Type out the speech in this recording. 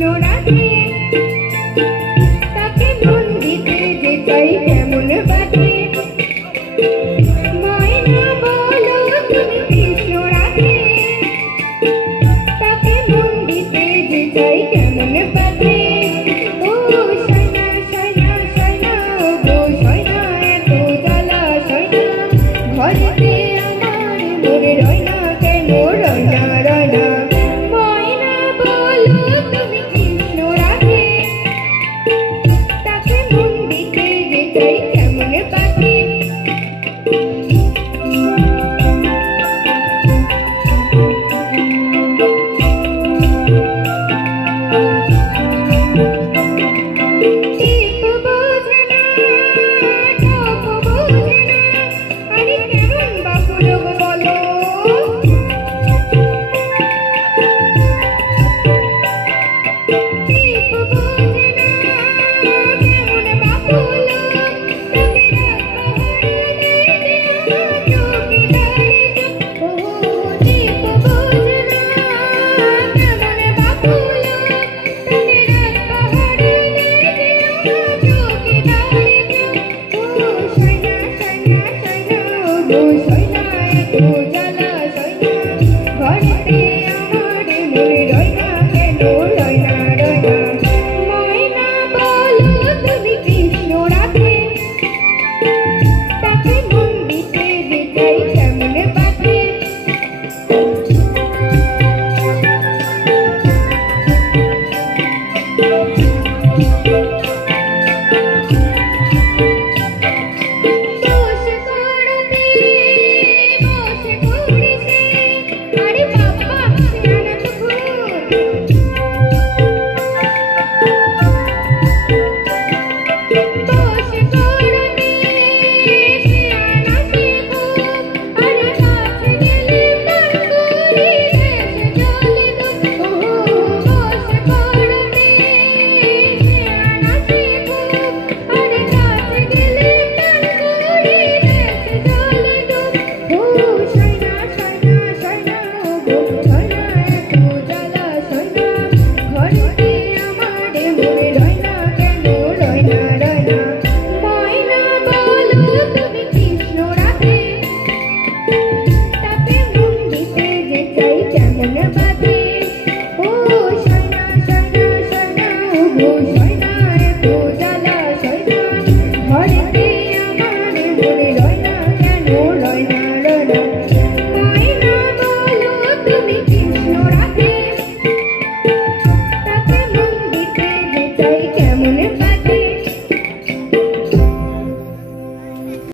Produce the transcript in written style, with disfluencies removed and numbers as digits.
কৃষ্ণ রাধে তাকে মন দিতে যে চাই কেমন বাধে ময়না বলো তুমি কৃষ্ণ রাধে তাকে মন দিতে যে চাই কেমন বাধে ও সয়না সয়না সয়না গো সয়না এত জ্বালা সয়না ঘরেতে আমার মোরে রয়না কেন রয়না রয়না ময়না বলো তুমি কৃষ্ণ রাধে তাকে মন দিতে যে চাই কেমন বাধে